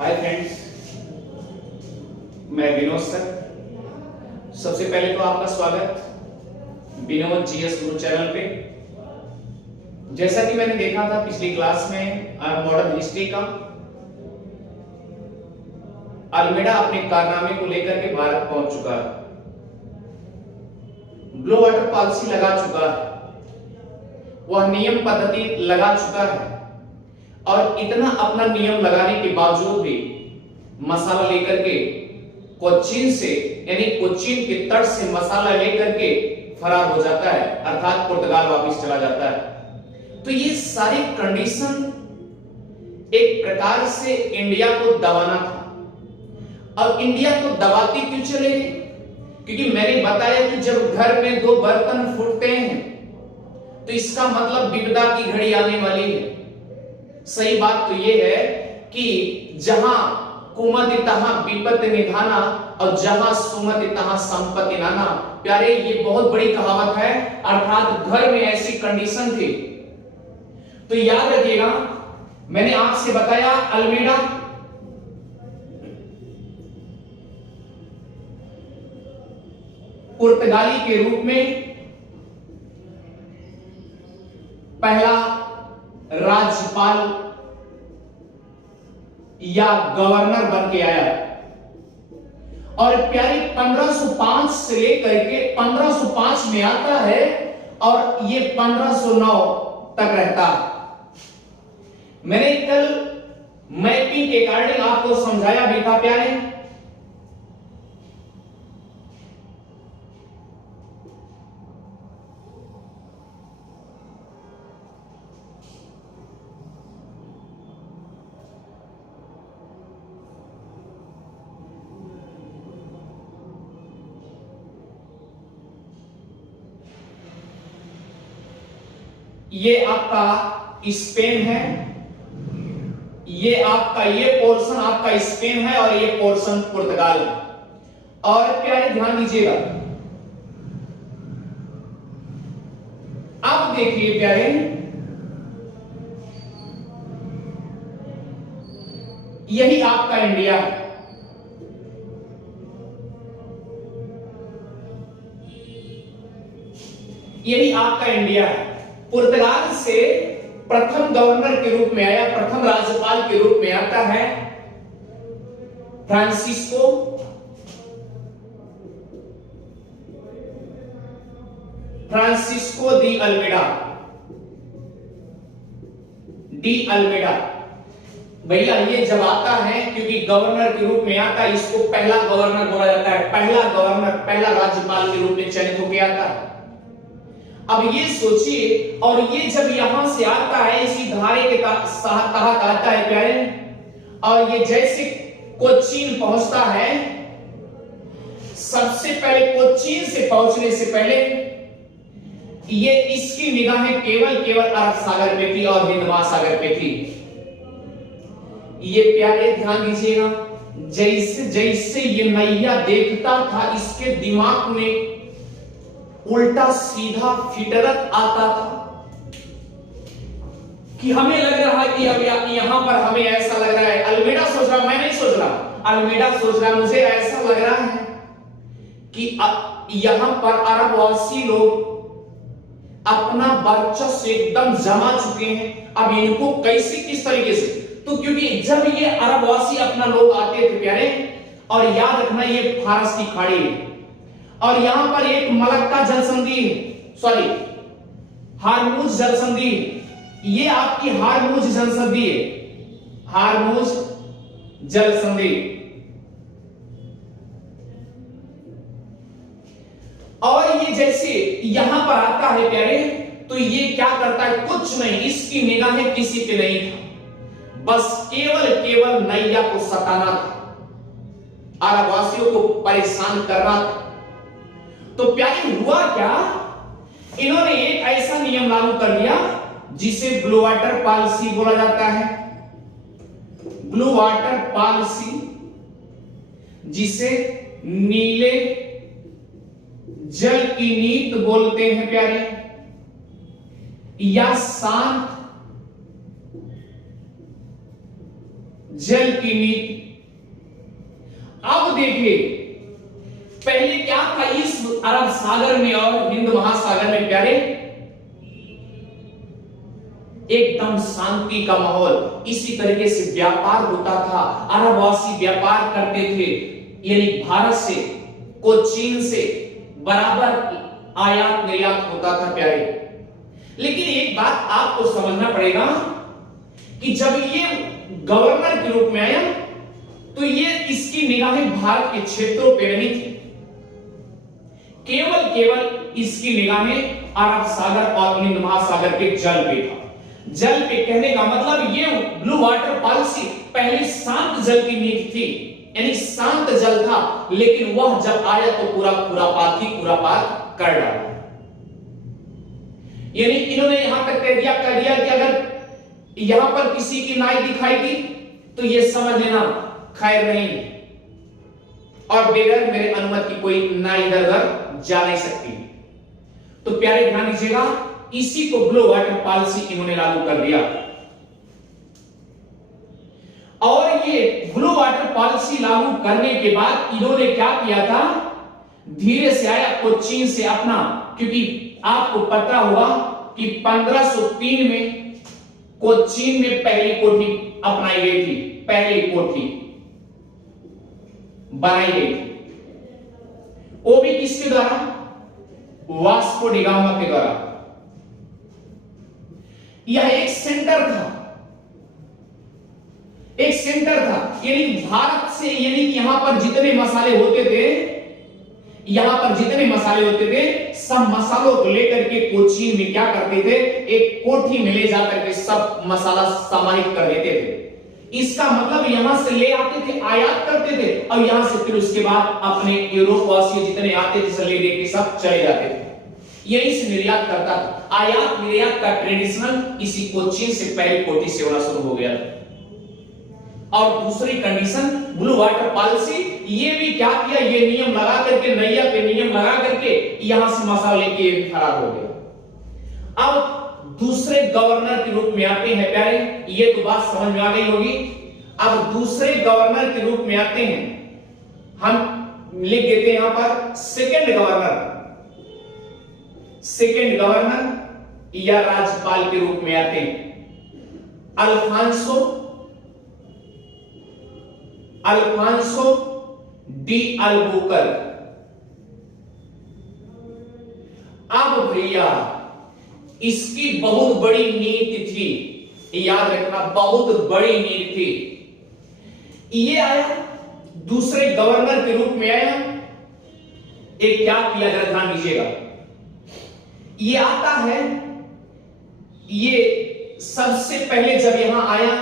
Hi friends, मैं Vinod sir. सबसे पहले तो आपका स्वागत विनोद जीएस गुरु चैनल पे। जैसा कि मैंने देखा था पिछली क्लास में मॉडर्न हिस्ट्री का, अल्मेडा अपने कारनामे को लेकर के भारत पहुंच चुका है, ब्लो वाटर पॉलिसी लगा चुका है, वह नियम पद्धति लगा चुका है और इतना अपना नियम लगाने के बावजूद भी मसाला लेकर के कोचीन से यानी कोचीन के तट से मसाला लेकर के फरार हो जाता है, अर्थात पुर्तगाल वापस चला जाता है। तो ये सारी कंडीशन एक प्रकार से इंडिया को दबाना था। अब इंडिया को दबाती क्यों चले? क्योंकि मैंने बताया कि जब घर में दो बर्तन फूटते हैं तो इसका मतलब विपदा की घड़ी आने वाली है। सही बात तो यह है कि जहां कुमति तहां विपत्ति निधाना और जहां सुमति तहां संपत्ति नाना। प्यारे, ये बहुत बड़ी कहावत है, अर्थात घर में ऐसी कंडीशन थी। तो याद रखिएगा, मैंने आपसे बताया अल्मेडा पुर्तगाली के रूप में पहला राज्यपाल या गवर्नर बन के आया और प्यारे 1505 से लेकर के 1505 में आता है और ये 1509 तक रहता है। मैंने कल मैपिंग के अकॉर्डिंग आपको समझाया भी था प्यारे। ये आपका स्पेन है, ये आपका ये पोर्शन आपका स्पेन है और ये पोर्शन पुर्तगाल है। और प्यारे ध्यान दीजिएगा, अब देखिए प्यारे, यही आपका इंडिया है। यही आपका इंडिया है। पुर्तगाल से प्रथम गवर्नर के रूप में आया, प्रथम राज्यपाल के रूप में आता है फ्रांसिस्को डी अल्मेडा। भैया ये जब आता है, क्योंकि गवर्नर के रूप में आता है, इसको पहला गवर्नर बोला जाता है। पहला गवर्नर, पहला राज्यपाल के रूप में चयनित होकर आता है। अब ये सोचिए, और ये जब यहां से आता है, इसी धारे के तहत आता है प्यारे, और ये जैसे कोचीन पहुंचता है, सबसे पहले कोचीन से पहुंचने से पहले ये इसकी निगाहें केवल अरब सागर पे थी और हिंद महासागर पे थी। ये प्यारे ध्यान दीजिएगा, जैसे जैसे ये नैया देखता था, इसके दिमाग में उल्टा सीधा फितरत आता था कि हमें लग रहा है कि अब यहां पर हमें ऐसा लग रहा है। अल्मेडा सोच रहा, मैं नहीं सोच रहा, अल्मेडा सोच रहा, मुझे ऐसा लग रहा है कि यहां पर अरबवासी लोग अपना वर्चस्व एकदम जमा चुके हैं। अब इनको कैसे, किस तरीके से? तो क्योंकि जब ये अरबवासी अपना लोग आते थे प्यारे, और याद रखना ये फारस की खाड़ी है और यहां पर एक मलक्का जलसंधि है, सॉरी हारमुज जलसंधि है। ये आपकी हारमुज जलसंधि है, हारमुज जलसंधि। और ये जैसे यहां पर आता है प्यारे, तो ये क्या करता है? कुछ नहीं, इसकी निगाहें किसी पे नहीं था, बस केवल नैया को सताना था, अरबवासियों को परेशान करना था। तो प्यारे हुआ क्या, इन्होंने एक ऐसा नियम लागू कर दिया जिसे ब्लू वाटर पॉलिसी बोला जाता है। ब्लू वाटर पॉलिसी, जिसे नीले जल की नीति बोलते हैं प्यारे, या शांत जल की नीति। अब देखिए, पहले क्या था इस अरब सागर में और हिंद महासागर में प्यारे, एकदम शांति का माहौल, इसी तरीके से व्यापार होता था, अरबवासी व्यापार करते थे, यानी भारत से कोचीन से बराबर आयात निर्यात होता था प्यारे। लेकिन एक बात आपको समझना पड़ेगा कि जब ये गवर्नर के रूप में आया तो ये इसकी निगाहें भारत के क्षेत्रों पे नहीं थी, केवल इसकी निगाहें अरब सागर और हिंद महासागर के जल पे था। जल पे कहने का मतलब ये ब्लू वाटर पॉलिसी पहले शांत जल की नीति थी, यानी शांत जल था, लेकिन वह जब आया तो पूरा खुरापात कर डाला। यानी इन्होंने यहां तक कह दिया कि अगर यहां पर किसी की नाई दिखाई दी तो ये समझ लेना खैर नहीं, और बगैर मेरे अनुमति की कोई नाई इधर उधर जा नहीं सकती। तो प्यारे ध्यान दीजिएगा, इसी को ब्लू वाटर पॉलिसी इन्होंने लागू कर दिया। और ये ब्लू वाटर पॉलिसी लागू करने के बाद इन्होंने क्या किया था, धीरे से आया कोचीन से अपना, क्योंकि आपको पता होगा कि 1503 में कोचीन में पहली कोठी अपनाई गई थी, पहली कोठी बनाई गई थी, वो भी किसके द्वारा, वास्को डी गामा के द्वारा। यह एक सेंटर था, यानी भारत से, यानी यहां पर जितने मसाले होते थे, सब मसालों को लेकर के कोचीन में क्या करते थे, एक कोठी में ले जाकर के सब मसाला समाहित कर देते थे। इसका मतलब यहां से ले आते थे, आयात करते थे, और यहां से फिर उसके बाद अपने यूरोप वासी जितने आते थे ले दे के सब चले जाते थे। यही से निर्यात करता था। आयात निर्यात का ट्रेडिशनल इसी कोचीन से पहली कोठी से होना शुरू हो गया था। और दूसरी कंडीशन ब्लू वाटर पॉलिसी, ये भी क्या किया, ये नियम लगा करके, नैया पे नियम लगा करके यहां से मसाले के फरार हो गया। अब दूसरे गवर्नर के रूप में आते हैं प्यारे, ये तो बात समझ में आ गई होगी। अब दूसरे गवर्नर के रूप में आते हैं, हम लिख देते हैं यहां पर सेकंड गवर्नर या राज्यपाल के रूप में आते हैं अल्फांसो डी अल्बुकर। अब भैया इसकी बहुत बड़ी नीति थी, याद रखना, बहुत बड़ी नीति थी। ये आया दूसरे गवर्नर के रूप में आया, एक क्या किया, जरा ध्यान दीजिएगा, ये आता है, ये सबसे पहले जब यहां आया,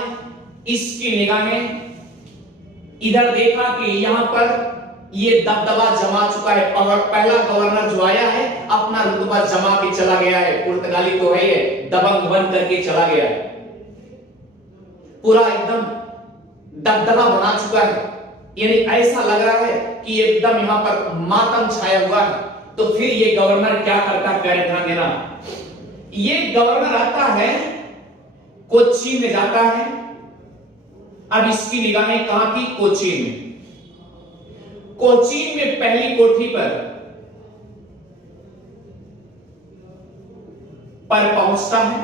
इसकी निगाहें इधर देखा कि यहां पर ये दबदबा जमा चुका है। पहला गवर्नर जो आया है अपना रुतबा जमा के चला गया है, पुर्तगाली तो है ये, दबंग बन करके चला गया है, पूरा एकदम दबदबा बना चुका है, यानी ऐसा लग रहा है कि एकदम यहां पर मातम छाया हुआ है। तो फिर ये गवर्नर क्या करता है, ध्यान देना, ये गवर्नर आता है कोचीन में जाता है। अब इसकी निगाहें कहां की, कोचीन में। कोचीन में पहली कोठी पर पहुंचता है,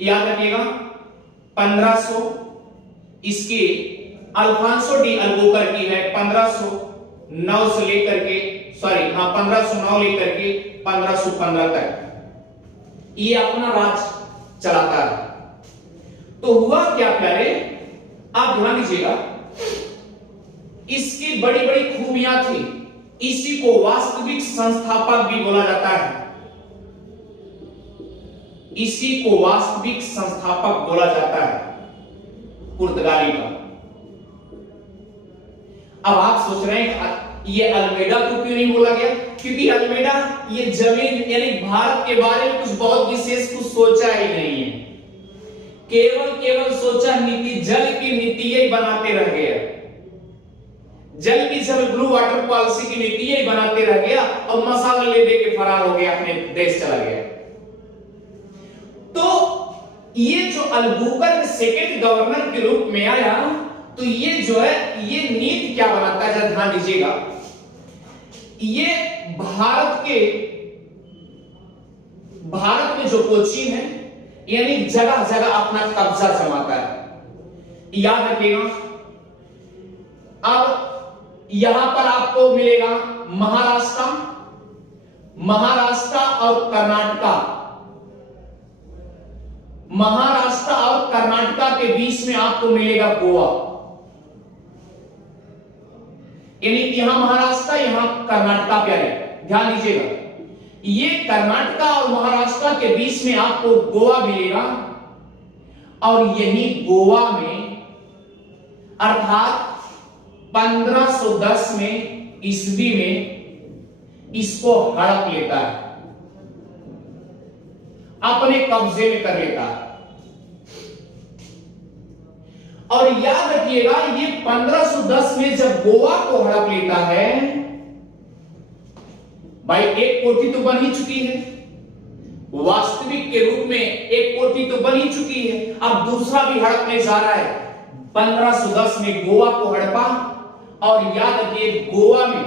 याद रखिएगा 1500, इसकी अल्फांसो डी अल्बुकर की है 1509 से लेकर के 1509 लेकर के 1515 तक ये अपना राज चलाता है। तो हुआ क्या प्यारे, आप ध्यान दीजिएगा, इसकी बड़ी बड़ी खूबियां थी, इसी को वास्तविक संस्थापक भी बोला जाता है, इसी को वास्तविक संस्थापक बोला जाता है पुर्तगाली का। अब आप सोच रहे हैं ये अल्मेडा को क्यों नहीं बोला गया, क्योंकि अल्मेडा ये जमीन यानी भारत के बारे में कुछ बहुत विशेष कुछ सोचा ही नहीं है, केवल सोचा नीति, जल की नीति यही बनाते रह गया, जल की जब ब्लू वाटर पॉलिसी की नीति यही बनाते रह गया और मसाला ले दे के फरार हो गया, अपने देश चला गया। तो ये जो अल्बुकर्क सेकंड गवर्नर के रूप में आया, तो ये जो है ये नीति क्या बनाता है, जरा ध्यान दीजिएगा। ये भारत में जो कोचीन है यानी जगह जगह अपना कब्जा जमाता है। याद रखिएगा, अब यहां पर आपको मिलेगा महाराष्ट्र और कर्नाटका के बीच में आपको मिलेगा गोवा। यानी यहां महाराष्ट्र यहां कर्नाटका, प्यारे ध्यान दीजिएगा, ये कर्नाटका और महाराष्ट्र के बीच में आपको गोवा मिलेगा। और यही गोवा में अर्थात 1510 में ईस्वी में इसको हड़प लेता है, अपने कब्जे में कर लेता है। और याद रखिएगा, ये 1510 में जब गोवा को हड़प लेता है, भाई एक कोठी तो बन ही चुकी है, वास्तविक के रूप में एक कोठी तो बन ही चुकी है, अब दूसरा भी हड़पने जा रहा है। 1510 में गोवा को हड़पा, और याद रखिए गोवा में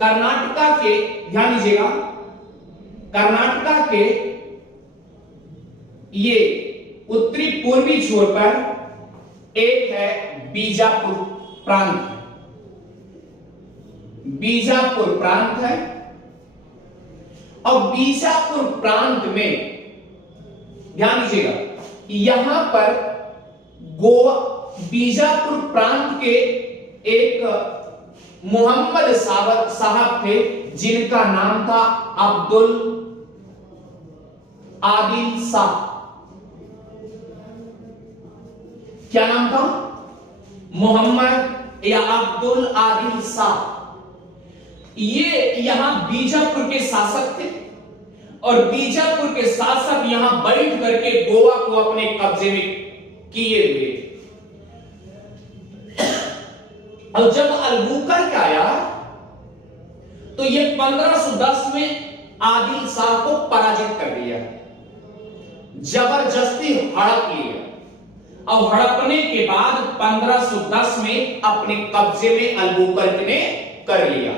कर्नाटका के, ध्यान दीजिएगा, कर्नाटका के ये उत्तरी पूर्वी छोर पर एक है बीजापुर प्रांत है। और बीजापुर प्रांत में ध्यान दीजिएगा, यहां पर गोवा बीजापुर प्रांत के एक मोहम्मद साहब थे, जिनका नाम था अब्दुल आदिल शाह। क्या नाम था? मोहम्मद या अब्दुल आदिल शाह। ये यहां बीजापुर के शासक थे, और बीजापुर के शासक यहां बैठ करके गोवा को अपने कब्जे में किए हुए थे। और जब अल्बुकर्क आया, तो ये 1510 में आदिल शाह को पराजित कर दिया, जबरदस्ती हड़प लिया। और हड़पने के बाद 1510 में अपने कब्जे में अल्बुकर्क ने कर लिया।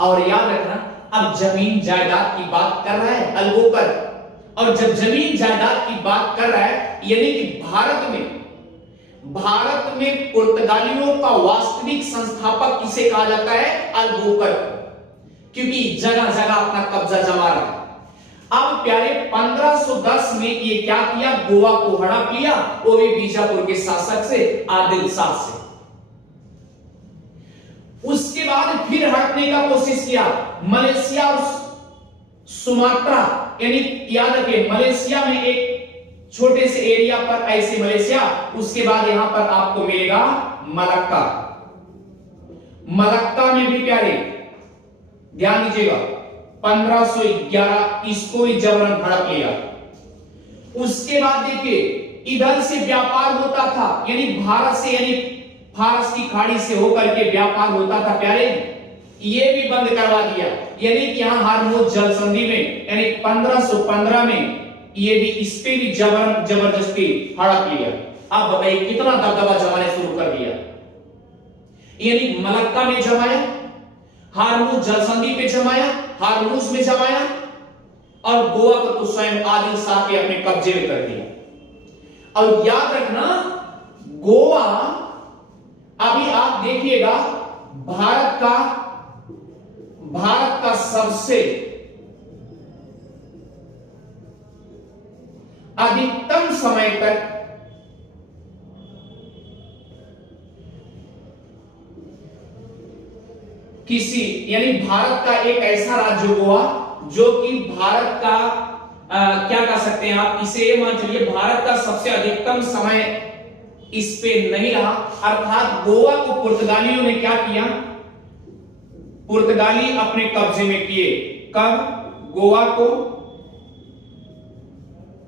और याद रखना, अब जमीन जायदाद की बात कर रहा है अल्बुकर्क, और जब जमीन जायदाद की बात कर रहा है, यानी कि भारत में पुर्तगालियों का वास्तविक संस्थापक किसे कहा जाता है? अल्बुकर्क, क्योंकि जगह जगह अपना कब्जा जमा रहा है। अब प्यारे 1510 में ये क्या किया? गोवा को हड़प लिया, वो भी बीजापुर के शासक से, आदिल शाह से। उसके बाद फिर हटने का कोशिश किया मलेशिया और सुमात्रा, यानी याद रखिए मलेशिया में एक छोटे से एरिया पर ऐसे मलेशिया, उसके बाद यहां पर आपको मिलेगा मलक्का में भी प्यारे ध्यान दीजिएगा 1511 इसको भी जबरन हड़प लिया। उसके बाद देखिए इधर से व्यापार होता था, यानी भारत से, यानी फारस की खाड़ी से होकर के व्यापार होता था प्यारे, ये भी बंद करवा दिया। यानी कि यहां हारमोज जल संधि में, यानी 1515 में ये भी, इस पे भी जबरदस्ती हड़प लिया। अब बताइए कितना दबदबा जमाने शुरू कर दिया। यानी मलक्का में जमाया, हारमोज जल संधि पे जमाया, हारमूज में जमाया, और गोवा को तो स्वयं आदिल शाह के अपने कब्जे में कर दिया। और याद रखना, गोवा अभी आप देखिएगा भारत का सबसे अधिकतम समय तक किसी, यानी भारत का एक ऐसा राज्य गोवा जो कि भारत का क्या कह सकते हैं आप इसे, मान चलिए भारत का सबसे अधिकतम समय इस पे नहीं रहा। अर्थात गोवा को पुर्तगालियों ने क्या किया? पुर्तगाली अपने कब्जे में किए। कब? गोवा को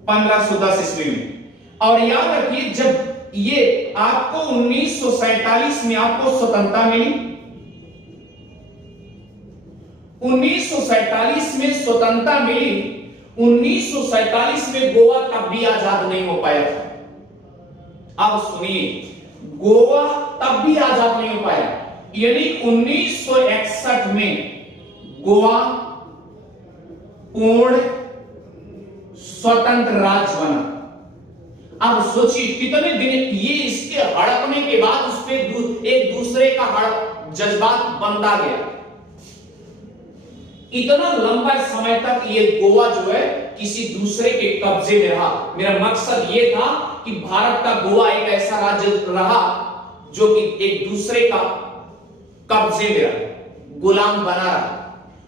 1510 ईस्वी में। और याद रखिए जब ये आपको 1947 में आपको स्वतंत्रता मिली, 1947 में स्वतंत्रता मिली, 1947 में गोवा तब भी आजाद नहीं हो पाया था। अब सुनिए, गोवा तब भी आजाद नहीं हो पाया, यानी 1961 में गोवा पूर्ण स्वतंत्र राज्य बना। अब सोचिए कितने दिन ये इसके हड़पने के बाद उस पर एक दूसरे का हड़प जज्बात बनता गया। इतना लंबा समय तक ये गोवा जो है किसी दूसरे के कब्जे में रहा। मेरा मकसद ये था कि भारत का गोवा एक ऐसा राज्य रहा जो कि एक दूसरे का कब्जे में रहा, गुलाम बना रहा।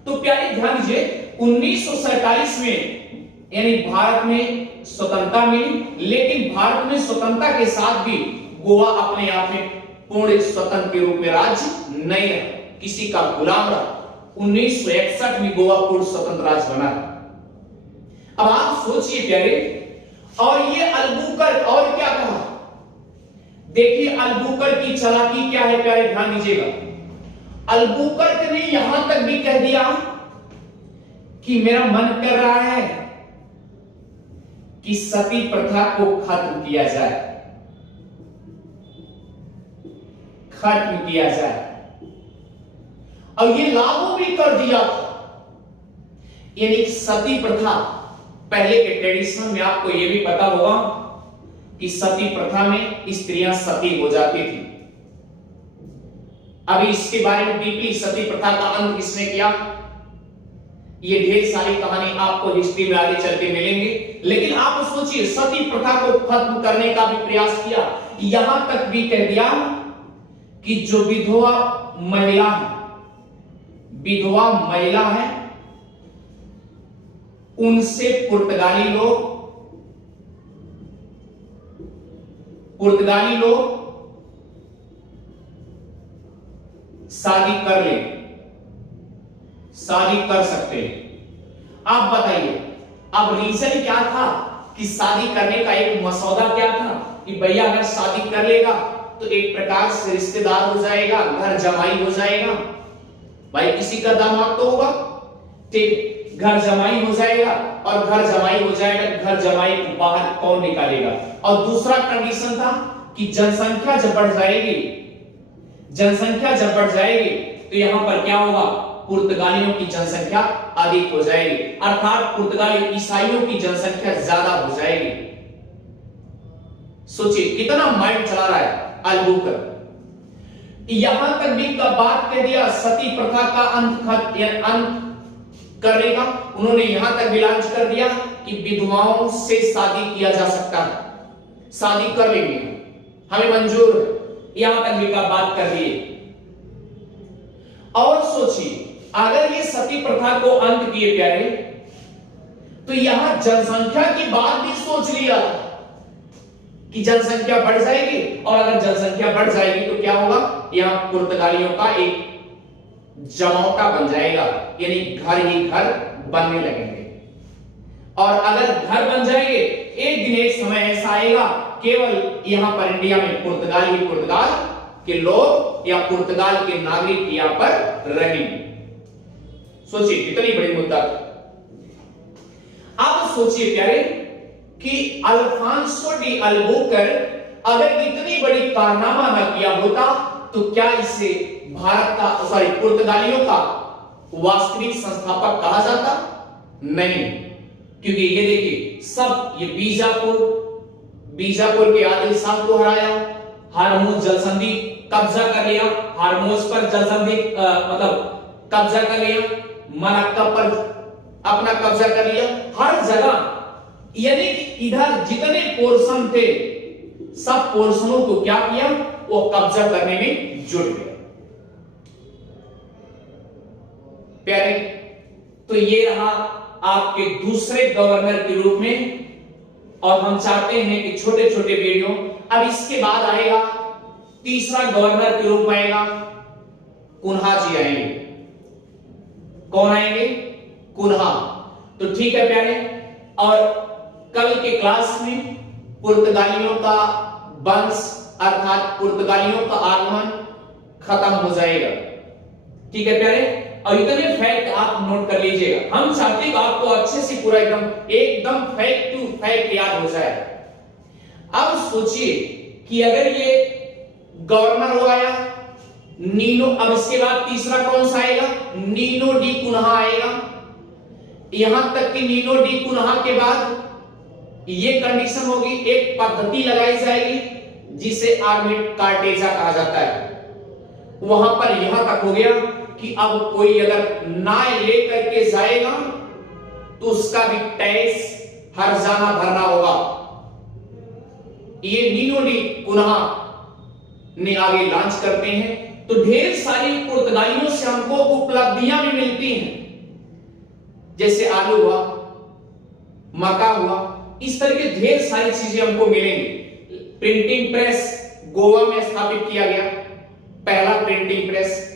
तो प्यारे ध्यान दीजिए, 1947 में यानी भारत में स्वतंत्रता मिली, लेकिन भारत में स्वतंत्रता के साथ भी गोवा अपने आप में पूर्ण स्वतंत्र के रूप में राज्य नहीं रहा, किसी का गुलाम रहा। 1961 में गोवा पूर्ण स्वतंत्र राज्य बना। अब आप सोचिए प्यारे, और ये अल्बुकर्क और क्या कहा, देखिए अल्बुकर्क की चालाकी क्या है प्यारे, ध्यान दीजिएगा। अल्बुकर्क ने यहां तक भी कह दिया कि मेरा मन कर रहा है कि सती प्रथा को खत्म किया जाए, खत्म किया जाए, और ये लागू भी कर दिया था। यानी सती प्रथा, पहले के ट्रेडिशन में आपको यह भी पता होगा कि सती प्रथा में स्त्रियां सती हो जाती थी। अभी इसके बारे में डीपली सती प्रथा का अंत किसने किया, ये ढेर सारी कहानी आपको हिस्ट्री में आगे चल के मिलेंगे। लेकिन आप सोचिए, सती प्रथा को खत्म करने का भी प्रयास किया, यहां तक भी कह दिया कि जो विधवा महिला है, विधवा महिला है, उनसे पुर्तगाली लोग शादी कर ले, शादी कर सकते हैं। आप बताइए, अब रीजन क्या था कि शादी करने का एक मसौदा क्या था कि भैया अगर शादी कर लेगा तो एक प्रकार से रिश्तेदार हो जाएगा, घर जमाई हो जाएगा, भाई किसी का दामाद तो होगा, ठीक, घर जमाई हो जाएगा, और घर जमाई हो जाएगा, घर जमाई को बाहर कौन निकालेगा। और दूसरा कंडीशन था कि जनसंख्या जब बढ़ जाएगी, जनसंख्या जब बढ़ जाएगी तो यहां पर क्या होगा, पुर्तगालियों की जनसंख्या अधिक हो जाएगी, अर्थात पुर्तगाली ईसाइयों की जनसंख्या ज्यादा हो जाएगी। सोचिए कितना माइंड चला रहा है अल्बुकर्क। यहां तक भी का बात कह दिया सती प्रथा का अंत करने का। उन्होंने यहां तक भी लॉन्च कर दिया कि विधवाओं से शादी किया जा सकता है, शादी कर लेंगे, हमें मंजूर है, यहां तक भी का बात कर दिए। और सोचिए, अगर ये सती प्रथा को अंत किए प्यारे, तो यहां जनसंख्या की बात भी सोच लिया कि जनसंख्या बढ़ जाएगी, और अगर जनसंख्या बढ़ जाएगी तो क्या होगा, यहां पुर्तगालियों का एक जमावटा बन जाएगा, यानी घर ही घर बनने लगेंगे। और अगर घर बन जाएंगे, एक दिन एक समय ऐसा आएगा केवल यहां पर इंडिया में पुर्तगाल ही पुर्तगाल के लोग या पुर्तगाल के नागरिक यहां पर रहेंगे। सोचिए कितनी बड़ी मुद्दा। आप सोचिए प्यारे कि अल्फांसो डी अल्बुकर्क अगर इतनी बड़ी कारनामा न किया होता तो क्या इसे भारत का पुर्तगालियों का वास्तविक संस्थापक कहा जाता? नहीं, क्योंकि ये देखिए सब ये बीजापुर के आदिल शाह को हराया, हरमुज जलसंधि कब्जा कर लिया, हरमुज पर जलसंधि मतलब कब्जा कर लिया, मलक्का पर अपना कब्जा कर लिया, हर जगह, यानी कि इधर जितने पोर्शन थे सब पोर्शनों को क्या किया, वो कब्जा करने में जुट गए। प्यारे, तो ये रहा आपके दूसरे गवर्नर के रूप में, और हम चाहते हैं कि छोटे छोटे वीडियो, अब इसके बाद आएगा तीसरा गवर्नर के रूप में आएगा कुन्हा जी आएंगे। कौन आएंगे? कुन्हा। तो ठीक है प्यारे, और कल के क्लास में पुर्तगालियों का वंश अर्थात पुर्तगालियों का आगमन खत्म हो जाएगा। ठीक है प्यारे, और इतने फैक्ट आप नोट कर लीजिएगा। हम चाहते हैं कि आपको अच्छे से पूरा एकदम फैक्ट टू फैक्ट याद हो जाए। अब सोचिए कि अगर ये गवर्नर हो आया, नीनो, अब इसके बाद तीसरा कौन सा आएगा? नीनो डी कुन्हा आएगा। यहां तक कि नीनो डी कुन्हा के बाद ये कंडीशन होगी, एक पद्धति लगाई जाएगी जिसे आर्मेड कार्टेजा कहा जाता है। वहां पर यहां तक हो गया कि अब कोई अगर नाय लेकर के जाएगा तो उसका भी टैक्स हर्जाना भरना होगा। ये नीनो डी कुन्हा ने आगे लॉन्च करते हैं। तो ढेर सारी पुर्तगालियों से हमको उपलब्धियां भी मिलती हैं, जैसे आलू हुआ, मक्का हुआ, इस तरह के ढेर सारी चीजें हमको मिलेंगी। प्रिंटिंग प्रेस गोवा में स्थापित किया गया, पहला प्रिंटिंग प्रेस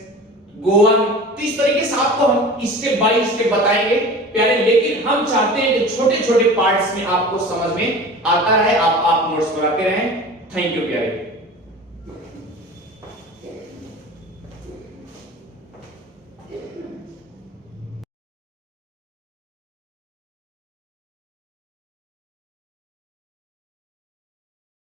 गोवा में। तो इस तरीके से आपको हम स्टेप बाय स्टेप बताएंगे प्यारे, लेकिन हम चाहते हैं कि छोटे छोटे पार्ट्स में आपको समझ में आता रहे, आप नोट्स बनाते रहें। थैंक यू प्यारे।